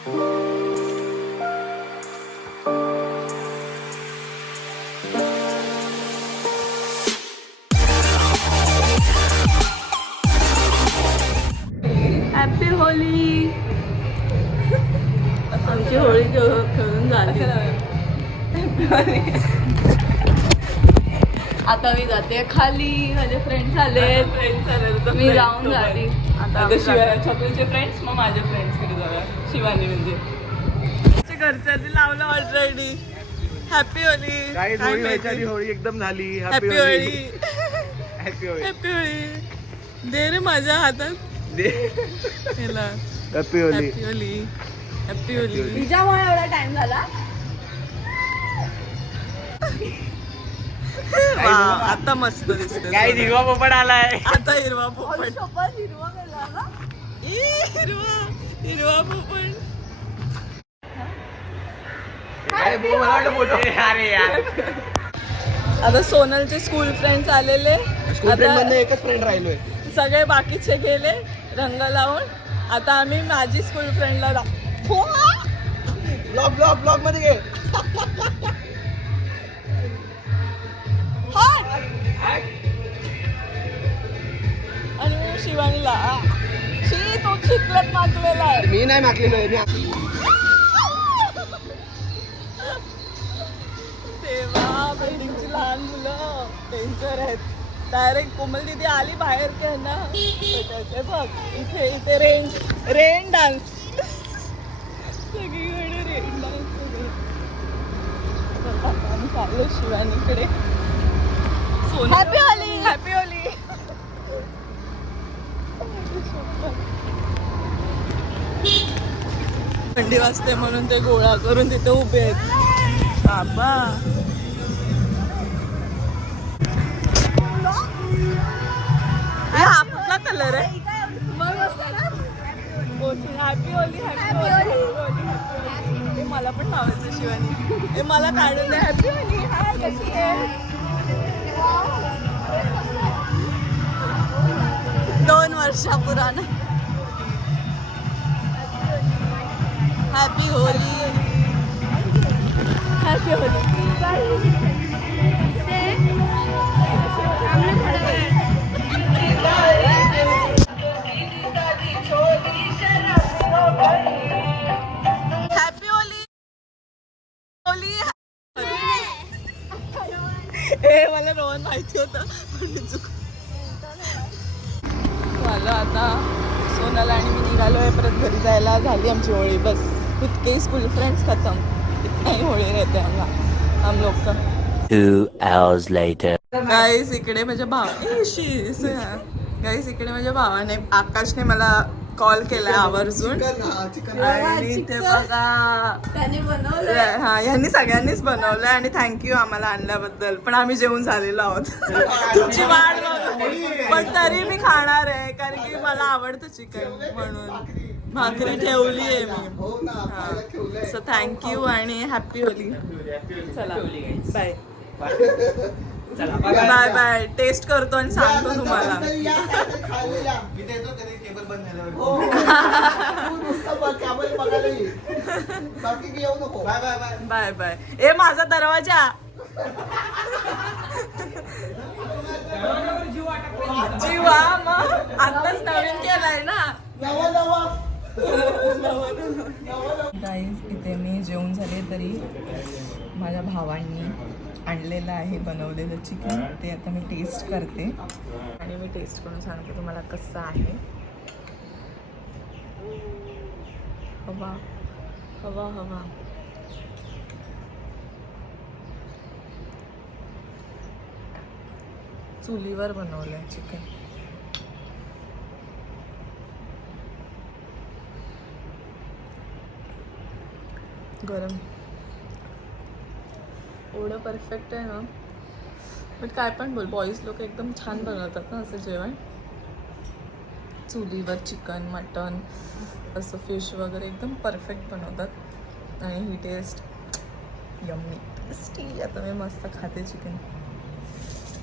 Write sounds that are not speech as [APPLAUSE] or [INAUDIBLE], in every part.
Happy Holy आमची होळी खेळ- खेळून झाली. आता मी जाते खाली. माझे फ्रेंड्स आले मी जाऊन झाली आता. छकुलचे फ्रेंड्स मग माझे फ्रेंड्सकडे जाऊया. शिवानी म्हणजे. घरच्यांनी लावलं ऑलरेडी हॅपी होली काही काय होळी एकदम झाली. Happy Holi happy Holi happy Holi दे रे माझ्या हातात. हेला. हॅपी होली हॅपी होली तिच्यामुळे एवढा टाइम झाला? आता मस्त दिसते काय दिवा पोपट आलाय. आता हिरवा पोपट. ई, हिरवा हिरवा पोपट आता सोनलचे स्कूल फ्रेंड्स आलेले. स्कूल फ्रेंड आता एकच फ्रेंड राहिलोय. सगळे बाकीचे गेले रंग लावून. आता आम्ही माझी स्कूल फ्रेंडला ब्लॉग ब्लॉग ब्लॉगमध्ये घे. शिवानीला. आ, शी तो चिकलट मागलेला आहे. मी नाही मागलेलो आहे मी तेव्हा बिल्डिंगची लहान मुलं. डेंजर आहेत. डायरेक्ट कोमल दिदी आली बाहेर की ना त्याचे बघ इथे इथे रेन रेन डान्स सगळीकडे रेन डान्स आम्ही चाललो शिवानीकडे. हॅपी होली हॅपी होली थंडी वाजते म्हणून ते गोळा करून तिथे उभे आहेत. बाबा. हे आपला कलर आहे? हॅपी होली हॅपी होली मला पण लावायचं शिवानी. हे मला काढून द्या हॅपी होली हाय कशी आहे दोन वर्षा पुराण हॅपी होली हॅपी झालं. आता सोनाला आणि मी निघालोय परत घरी जायला. झाली आमची होळी. बस. इतके स्कूल फ्रेंड्स खतम. इतना ही होळी रहते हम हम लोग का Two hours later. गाईस इकडे माझ्या भाव गाईस इकडे माझ्या भावाने आकाशने मला कॉल केलाय आवर्जून. आणि ते बघा. हा यांनी सगळ्यांनीच बनवलंय आणि थँक्यू आम्हाला आणल्याबद्दल. पण आम्ही जेवून झालेलो आहोत. [LAUGHS] तुमची वाट बघत पण तरी मी खाणार आहे. मला आवडतं चिकन म्हणून. भाकरी. ठेवली आहे मी. सो थँक्यू आणि हॅपी होली चला. बाय बाय बाय टेस्ट करतो आणि सांगतो तुम्हाला. मी देतो कधी केबल बंद झाल्यावर. बाकी येऊ नको. Bye bye bye bye bye ए माझा दरवाजा [LAUGHS] जीवा मग आताच नवीन केलाय ना गाईज इथे मी जेवण झाले तरी माझ्या भावांनी आणलेलं आहे बनवलेलं चिकन. ते आता मी टेस्ट करते. आणि मी टेस्ट करून सांगते तुम्हाला कसं आहे. हवा. हवा हवा. चुलीवर बनवलं आहे चिकन. गरम. एवढं परफेक्ट आहे ना. बट काय पण बोल बॉईज लोक एकदम छान बनवतात ना असं जेवण. चुलीवर चिकन मटन असं फिश वगैरे एकदम परफेक्ट बनवतात. आणि ही टेस्ट यम्मी टेस्टी आता मी मस्त खाते चिकन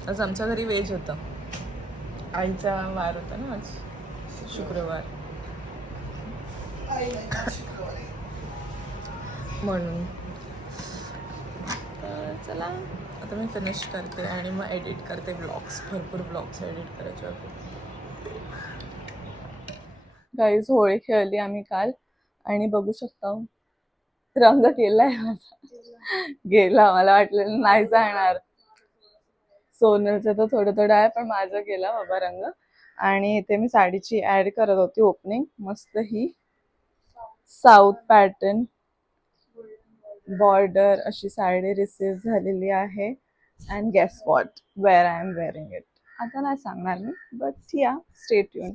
आज आमच्या घरी व्हेज होतं. आईचा वार होता ना आज शुक्रवार? म्हणून. तर चला. आता मी फिनिश करते आणि मग एडिट करते ब्लॉग्स भरपूर ब्लॉग्स एडिट करायचे होते. गाईज होळी खेळली आम्ही काल. आणि बघू शकता रंग केलाय माझा. गेला मला वाटलेलं नाही जाणार. सोनलचं तर थोडं थोडं आहे पण माझं गेला बाबा रंग. आणि इथे मी साडीची ऍड करत होती ओपनिंग मस्त ही. साऊथ पॅटर्न बॉर्डर अशी साडी रिसीव झालेली आहे. And guess what where I am wearing it आता नाही सांगणार मी बट या स्टेट युन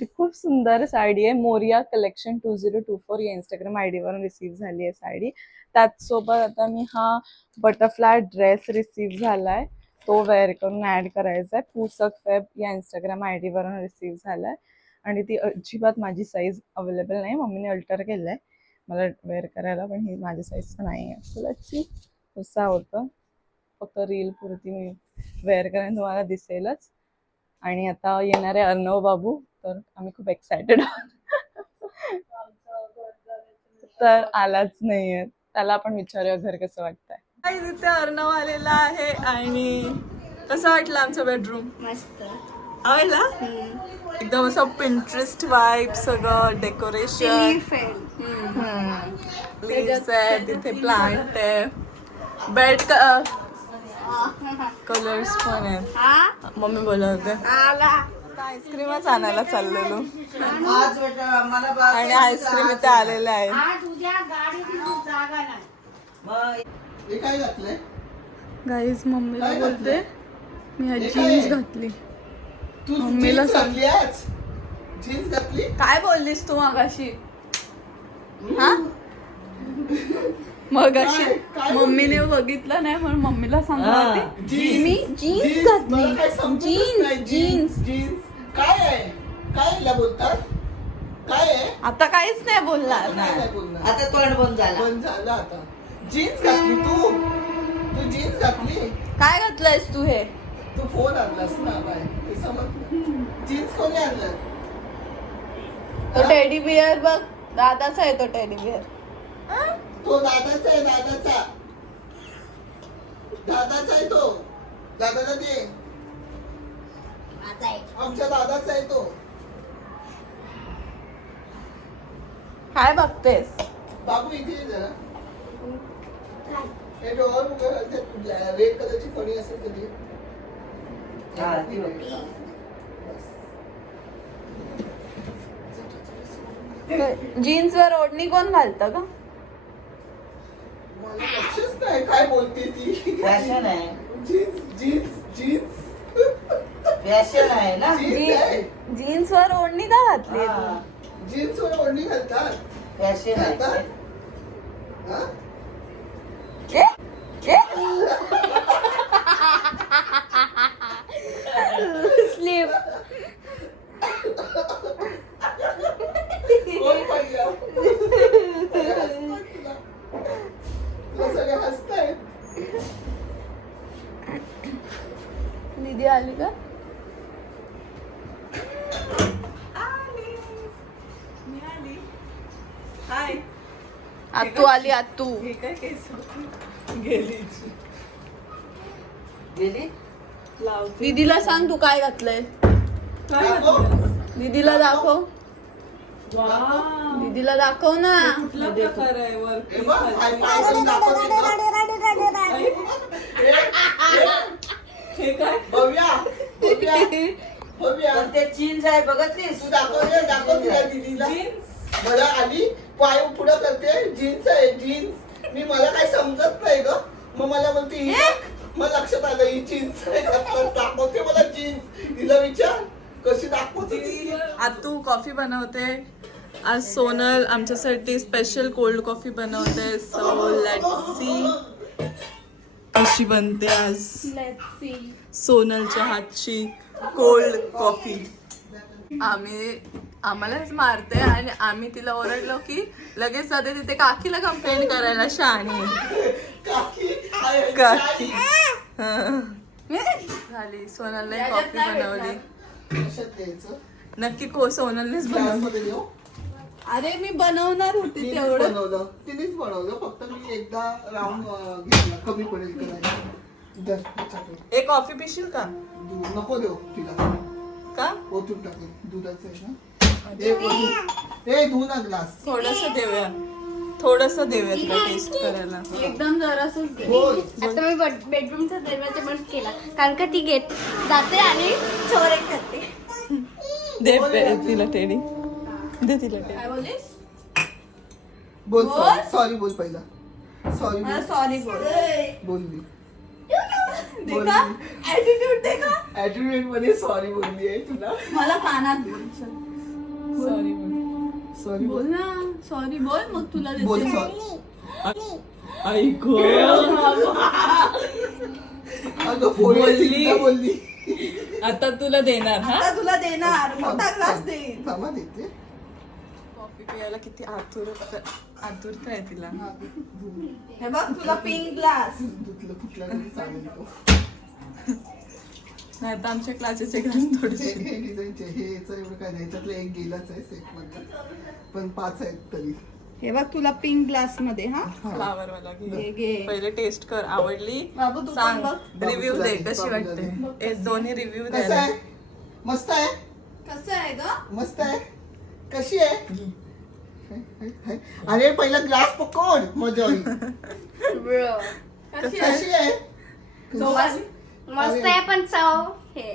ती खूप सुंदर साडी आहे. Moriya collection two zero two four या इंस्टाग्राम आय डीवरून रिसीव झाली आहे साडी. त्याचसोबत आता मी हा बटरफ्लाय ड्रेस रिसीव आहे तो वेअर करून ऍड करायचा आहे. पुसक फेब या इंस्टाग्राम आय डीवरून रिसीव आहे आणि ती अजिबात माझी साईज अवेलेबल नाही. मम्मीने अल्टर केलं आहे मला वेअर करायला पण ही माझ्या साईजचं नाही आहे. फुलाची कसा होतं. फक्त रील पुरती मी वेअर करेन तुम्हाला दिसेलच. आणि आता येणारे अर्णव बाबू तर आम्ही खूप एक्सायटेड आहोत. तर आलाच नाहीये. त्याला आपण विचारूया घर कसं वाटतंय? तिथे अर्णव आलेला आहे आणि कसं वाटलं आमचं बेडरूम मस्त. आवडला एकदम असं पिंटरेस्ट वाईब सगळं डेकोरेशन लीव्स आहे तिथे प्लांट आहे. बेड कलर्स पण आहेत. मम्मी बोलत होते. आईस्क्रीमच आणायला चाललेलो. आणि आईस्क्रीम इथे आलेले आहे. हे गाईज मम्मीला बोलते. मी हे जीन्स? घातली. तू मम्मीला जीन्स. घातली आज? जीन्स घातली? काय बोललीस तू मगाशी? हा? मगाशी. काय- काय मम्मीने बघितलं नाही म्हणून मम्मीला. जीन्स. मी जीन्स घातली. समजतच जीन्स नाही. Jeans jeans. काय आहे? काय याला बोलतात? काय आहे? आता काहीच नाही बोलणार. काय नाही बोलणार. आता तोंड बंद झाला. बंद झालं आता. जीन्स घातली तू. तू जीन्स घातली? काय घातलंयस तू हे? तू फोन आणलास ना बाय ते समजलं. जीन्स कोणी आणलं? तो टेडी बिअर बघ दादाचा आहे तो टेडी बिअर तो दादाचा आहे दादाचा. दादाचा आहे तो. दादाला दे. आमच्या दादाचा आहे तो. काय बघतेस. बाबू इथे ये जरा. हे. तुझ्या रेड कलरची फणी असेल कधी. हा, ती बघ. जीन्स वर ओढणी कोण घालतं का मला लक्षच नाही काय बोलते ती. फॅशन आहे. Jeans jeans jeans. फॅशन आहे ना? जीन्स आहे. जीन्स वर ओढणी का घातली हा, जीन्स वर ओढणी घालतात. फॅशन आहे. घालतात. हा? [LAUGHS] हसतायत निधी आली का? आतू आली आतू. गेली. गेली? दीदीला सांग तू काय घातलंय. दाखव. दीदीला दाखव. दीदीला दाखव ना. पण ते जीन्स आहे बघतलीस? तू दाखव दाखव तिला दीदीला मला आली पाय पुढं करते. जीन्स आहे जीन्स. मी मला काय समजत नाही ग. मग मला बोलते ही? बघ. मग लक्षात आलं ही जीन्स दाखवते मला जीन्स. तिला विचार कशी दाखवते ती? आतू कॉफी बनवते. आज सोनल आमच्यासाठी स्पेशल कोल्ड कॉफी बनवते. सो लेट सी कशी बनते आज. सोनलच्या हातची कोल्ड कॉफी आम्ही आम्हालाच मारते आणि आम्ही तिला ओरडलो की लगेच जाते तिथे काकीला कंप्लेंट करायला शहाणी काकी काकी. काकी. झाली. सोनलने कॉफी बनवली. नक्की को सोनलनेच बनवली अरे मी बनवणार होते तेवढं. बनवलं. तिनेच बनवलं. फक्त मी एकदा राऊंड घेतला. कमी पडेल करायला. एक कॉफी पिशील का? दूध. नको देऊ तिला. का? ओतून टाकेल. दुधाचं आहे ना. ए ओतू. ए धू ना ग्लास थोडस देऊया. थोडस देऊया तुला टेस्ट करायला. एकदम जरासच. बोल आता मी बेडरूमचा दरवाजा बंद केला कारण का ती गेट जाते आणि चोरे करते. दे पे- तिला टेडी. दे तिला टेडी. काय बोलीस बोल सॉरी बोल? पहिला. सॉरी बोल. सॉरी बोल. बोलली दे का? ऍटिट्यूड दे का? ऍटिट्यूडमध्ये सॉरी बोलली आहे तुला. मला कानात बोल चल. सॉरी बोल. ना. सॉरी बोल मग तुला बोल सॉरी. ऐको. अगं बोलली. बोलली. आता तुला देणार हा? आता तुला देणार. मोठा ग्लास देईन. थांबा देते. कॉफी प्यायला किती आतुरता आतुरता आहे तिला. हा, दूध. हे बघ तुला पिंक ग्लास दूधला चालेल तो. नाही तर आमच्या क्लासेचे ग्लास हे थोडेसे. हे डिझाईनचे हे याचं एवढं काय नाही. याच्यातलं एक गेलाच आहे सेट मधलं पण पाच आहेत तरी. हे बघ तुला पिंक ग्लासमध्ये हा? फ्लावर वाला घे, घे घे. पहिले टेस्ट कर. आवडली? बाबू, तू पण सांग. रिव्ह्यू दे. कशी वाटते? ए, दोन्ही रिव्ह्यू कसं दे आहे? मस्त आहे? कसं आहे ग? मस्त आहे? कशी आहे. अरे पहिला ग्लास पकड. मजा [LAUGHS] कशी आहे कशी आहे? चौवाली? मस्त आहे पण चव हे.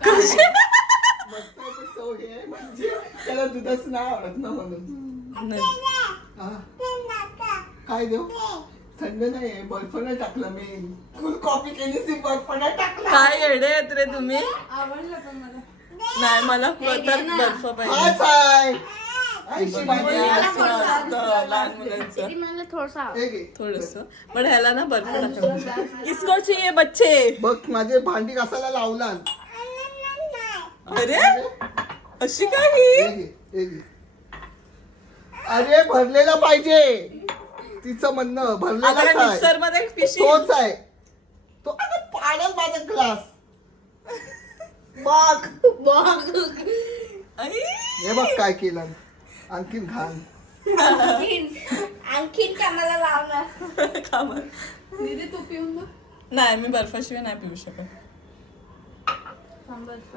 मस्त आहे पण चव हे आहे म्हणजे त्याला दुधाचं नाव आवडत ना म्हणून. नाही. हा. काय देऊ थंड नाही आहे बर्फ नाही टाकला मी. फुल कॉफी केली ती बर्फ नाही टाकला. काय येडे आहेत रे तुम्ही? आवडलं पण मला. नाही मला हे घे तर ना. बर्फ पाहिजे. हाच आहे. लहान मुलांचं. थोडसा घे. थोडस. पण ह्याला ना बर्फ किसको चाहिए बच्चे. बघ माझे भांडी घासायला लावला अरे? अशी ही हे हे घे. अरे भरलेला पाहिजे. तिचं म्हणणं आता मिक्सरमध्ये तोच आहे. तो अगं पाण्यात माझा ग्लास. [LAUGHS] बघ. आई. हे बघ काय केलं. आणखीन घाण. आणखीन. आणखीन कामाला लावणार. का बरं? दीदी तू पिऊन बघ. नाही मी बर्फाशिवाय नाही पिऊ शकत.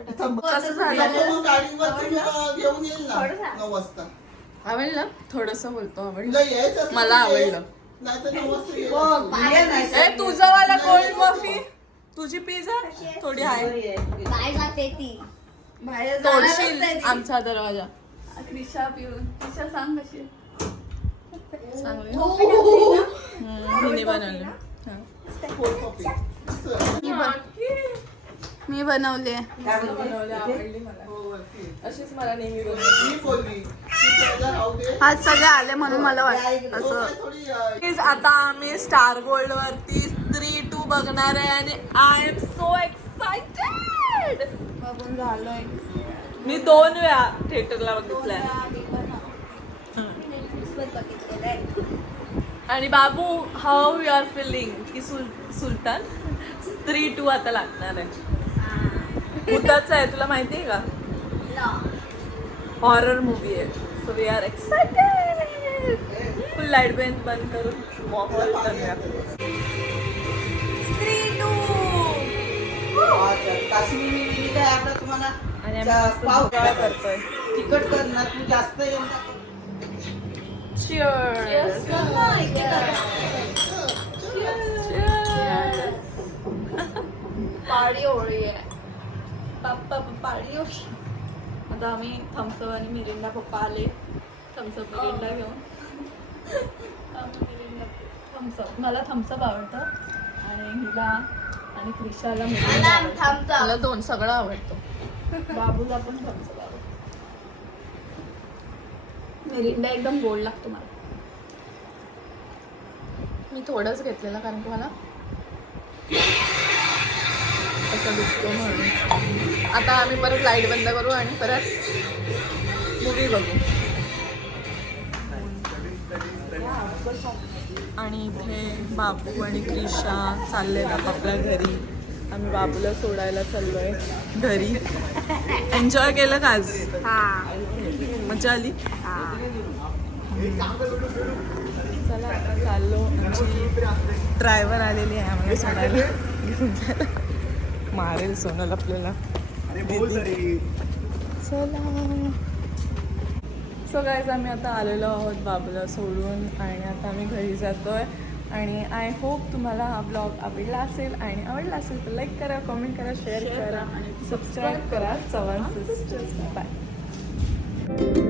इथं कसं झालं? नको मग गाडीवरती मी घेऊन येईल ना थोडंसं. नऊ वाजता. आवडलं? थोडस बोलतो आवडलं. तुला यायचं असेल मला तर ये. आवडलं. नाहीतर नऊ वाजता ये. हो, ए तुझं वाला कोल्ड कॉफी तुझी पिझ्झा? थोडी आहे. काय जाते ती. बाहेर जाणारच तोडशील नाही ती. आमचा दरवाजा. क्रिशा पिऊन. क्रिशा सांग कशी आहे? चांगली. हो. हिने बनवली हा. मी बनवले? हो, वरती आहे. अशीच मला नेहमी बनवली मी दे. आज सगळे आले म्हणून मला वाटत असं. आता आम्ही स्टार गोल्ड वरती स्त्री टू बघणार आहे आणि आय एम सो एक्साइटेड बघून झालोय. मी दोन वेळा थिएटरला बघितलाय. आणि बाबू हाऊ यू आर फिलिंग की सुल सुलतान? स्त्री टू आता लागणार आहे. भूताचं आहे तुला माहिती आहे का? हॉरर मूवी आहे. So we are excited full light बेन बंद करून माहोल करूया. स्त्री टू. काश्मीरी तुम्हाला? आणि आम्ही पाव करतोय. तिखट करणार तू जास्त. पाळी होळी आहे. पप्पा पाळी होळी आता आम्ही थम्सअप आणि मिरिंडा पप्पा आले. थम्सअप मिरिंडा घेऊन. थम्सअप मला थम्सअप आवडतं. आणि हिला आणि क्रिशाला मिरिंडा. मला दोन सगळं आवडतं. बाबूला पण मिरिंडा एकदम गोड लागतो मला. मी थोडंच घेतलेलं कारण तुम्हाला असं दुखतो म्हणून. आता आम्ही परत लाइट बंद करू आणि परत मूवी बघू. आणि इथे बाबू आणि क्रिशा चालले आपल्या घरी. आम्ही बाबूला सोडायला चाललोय घरी. एन्जॉय केलं का आज? हा. मजा आली? हा. चला आता चाललो. आमची ड्रायव्हर आलेली आहे आम्हाला सोडायला. घेऊन जायला. मारेल सोनल आपल्याला. चला. सो आम्ही आता आलेलो आहोत बाबूला सोडून आणि आता आम्ही घरी जातोय. आणि आय होप तुम्हाला हा ब्लॉग आवडला असेल आणि आवडला असेल तर लाईक करा कमेंट करा शेअर करा आणि सबस्क्राईब करा. Chavan sisters bye